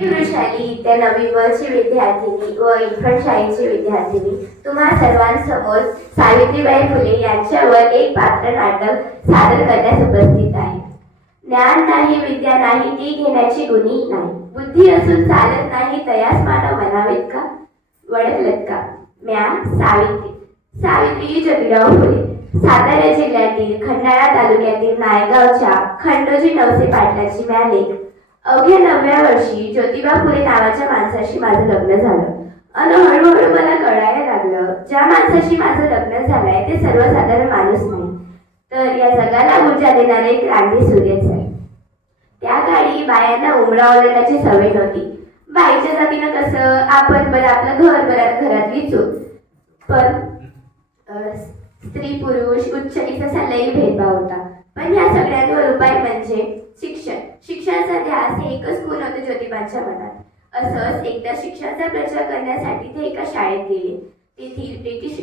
वृषाली त्या नवी वर्षी विद्यार्थिनी व इन्फंट शाळेची विद्यार्थिनी तुम्हा सर्वांसमोर सावित्रीबाई फुले यांच्यावर एक पात्र नाटक सादर करण्यास उपस्थित आहे. ज्ञान नाही विद्या नाही ती घेण्याची गुणी नाही. बुद्धी असून चालत नाही तयास मानव म्हणावेत का? वडकलत का? म्या सावित्री. सावित्री ज्योतिराव फुले. सातारा जिल्ह्यातील खंडाळा तालुक्यातील नायगावच्या खंडोजी नवसे पाटलाची म्या लेख. अवघ्या नवव्या वर्षी ज्योतिबा फुले नावाच्या माणसाशी माझं लग्न झालं. अन हळूहळू मला कळायला लागलं ज्या माणसाशी माझं लग्न झालंय ते सर्वसाधारण माणूस नाही. तर या जगाला ऊर्जा देणारे क्रांती सूर्यच आहे. त्या काळी बायांना उमरा ओरडण्याची सवय नव्हती. बाईच्या जातीनं कसं आपण बरं आपलं घर बरं घरातली चूक. पण स्त्री पुरुष उच्च इथं असा लई भेदभाव होता. पण या सगळ्यांवर उपाय म्हणजे शिक्षण. शिक्षणाचा ध्यास हे एकच गुण होते ज्योतिबांच्या मनात. असंच एकदा शिक्षणाचा प्रचार करण्यासाठी ते एका शाळेत गेले. तेथील ब्रिटिश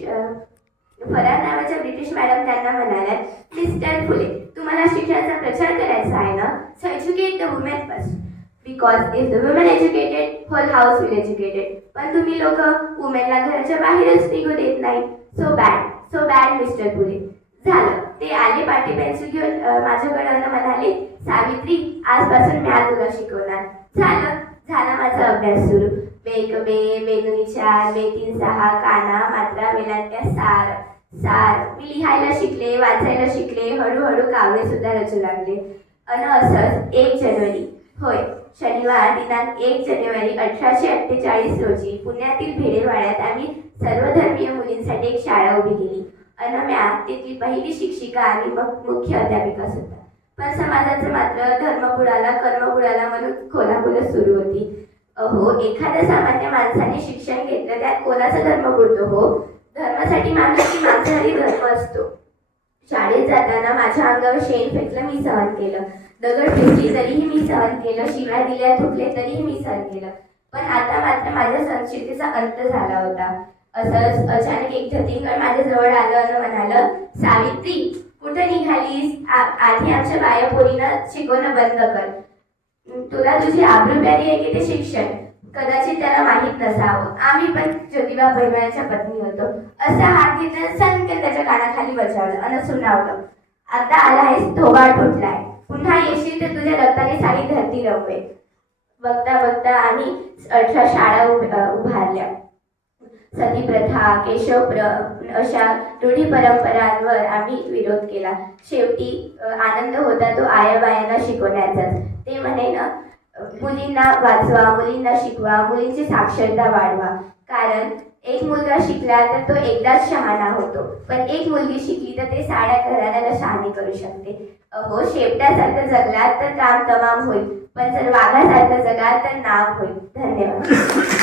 फरार नावाच्या ब्रिटिश मॅडम त्यांना म्हणाल्या मिस्टर फुले तुम्हाला शिक्षणाचा प्रचार करायचा आहे ना? So educate the women first because if the women educated whole house will educated पण तुम्ही लोक वुमेनला घराच्या बाहेरच निघू देत नाही so bad so bad mister Phule. झालं. ते आले पाटी पेन्सिल घेऊन माझ्याकडे म्हणाले सावित्री आजपासून मी आज तुला शिकवणार. झालं. झाला माझा अभ्यास सुरू. बेक बे बेनुनी चार बे तीन सहा काना मात्रा वेलांत्या सार सार. मी लिहायला शिकले वाचायला शिकले हळूहळू काव्य सुद्धा रचू लागले. अन असंच एक जानेवारी. होय शनिवार दिनांक एक जानेवारी अठराशे अठ्ठेचाळीस रोजी पुण्यातील भेडेवाड्यात आम्ही सर्वधर्मीय मुलींसाठी एक शाळा उभी केली. अनम्या तिथली पहिली शिक्षिका आणि मग मुख्य अध्यापिका सुद्धा. पण समाजाचं मात्र धर्म बुडाला कर्म बुडाला म्हणून खोलाखोल सुरू होती. हो एखाद्या सामान्य माणसाने शिक्षण घेतलं त्यात कोणाचा धर्म बुडतो हो? धर्मासाठी माणूस की माणसासाठी धर्म असतो. शाळेत जाताना माझ्या अंगावर शेण फेकलं मी सहन केलं. दगड फेकली तरीही मी सहन केलं. शिव्या दिल्या थुकले तरीही मी सहन केलं. पण आता मात्र माझ्या संस्कृतीचा अंत झाला होता. असंच अचानक एक धतिंगड माझ्या जवळ आलं आणि म्हणालं सावित्री कुठं निघालीस? आधी आमच्या बाया पोरीनं शिकवणं बंद कर. तुला तुझी आब्रू प्यारी आहे की ते शिक्षण? कदाचित त्याला माहीत नसावं. आम्ही पण ज्योतिबा पैलवानाच्या पत्नी होतो. असा हात घेतलं सनकन त्याच्या कानाखाली बचावलं आणि सुनावलं. आता आला आहेस धोबा फुटलाय पुन्हा येशील तर तुझ्या रक्ताने सारी धरती रववे बघता बघता आम्ही अठरा शाळा उभ- उभारल्या. सती प्रथा केशव प्र अशा रूढी परंपरांवर आम्ही विरोध केला. शेवटी आनंद होता तो आया बायांना शिकवण्याचाच. ते म्हणे ना मुलींना वाचवा मुलींना शिकवा मुलींची साक्षरता वाढवा. कारण एक मुलगा शिकला तर तो एकदाच शहाणा होतो. पण एक मुलगी शिकली तर ते साड्या घराण्याला शहाणी करू शकते. अहो शेपट्यासारखं जगलात तर काम तमाम होईल. पण जर वाघासारखं जगाल तर नाम होईल. धन्यवाद.